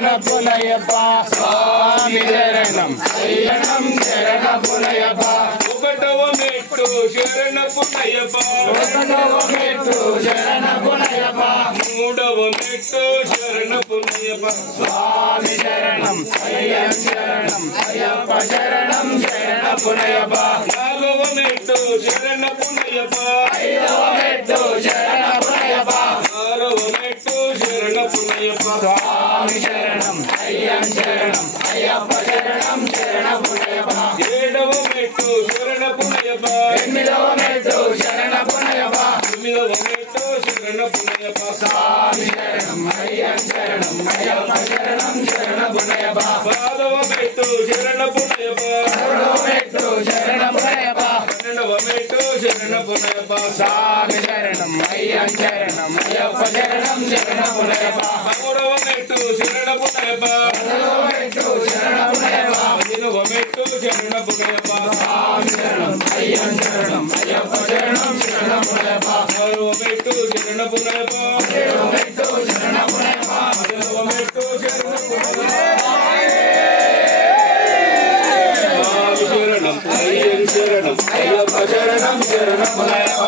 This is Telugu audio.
శరణపునయప్ప స్వామి శరణం శరణం శరణపునయప్ప ఒకటవ మెట్టు శరణపునయప్ప శరణపునయప్ప మూడవ మెట్టు శరణపునయప్ప స్వామి శరణం అయ్యం శరణం అయ్యప్ప శరణం శరణపునయప్ప నాలుగవ మెట్టు శరణపునయప్ప ఐదవ మెట్టు శరణపునయప్ప ఆరవ మెట్టు శరణపునయప్ప స్వామి శరణం అయ్యం శరణం అయ్యప్ప శరణం శరణపునయప్ప ఏడవ మెట్టు శరణపునయప్ప ఎనిమిదవ మెట్టు శరణపునయప్ప తొమ్మిదవ మెట్టు శరణపునయప్ప స్వామి శరణం అయ్యం శరణం అయ్యప్ప శరణం శరణపునయప్ప పదవ మెట్టు శరణపునయప్ప పదవ మెట్టు శరణపునయప్ప పన్నెండవ మెట్టు శరణపునయప్ప స్వామి శరణం అయ్యం శరణం అయ్యప్ప శరణం శరణపునయప్ప పదమూడవ మెట్టు శరణపునయప్ప పదవ మెట్టు శరణపునయప్ప పదిహేనవ మెట్టు శరణపునయప్ప స్వామి శరణం అయ్యం శరణం అయ్యప్ప శరణం శరణపునయప్ప పదవ మెట్టు శరణపునయప్ప పదిహేడవ మెట్టు శరణపునయప్ప పదవ మెట్టు శరణపునయప్ప శరణం అయ్యం శరణం అయ్యప్ప శరణం శరణపునయప్ప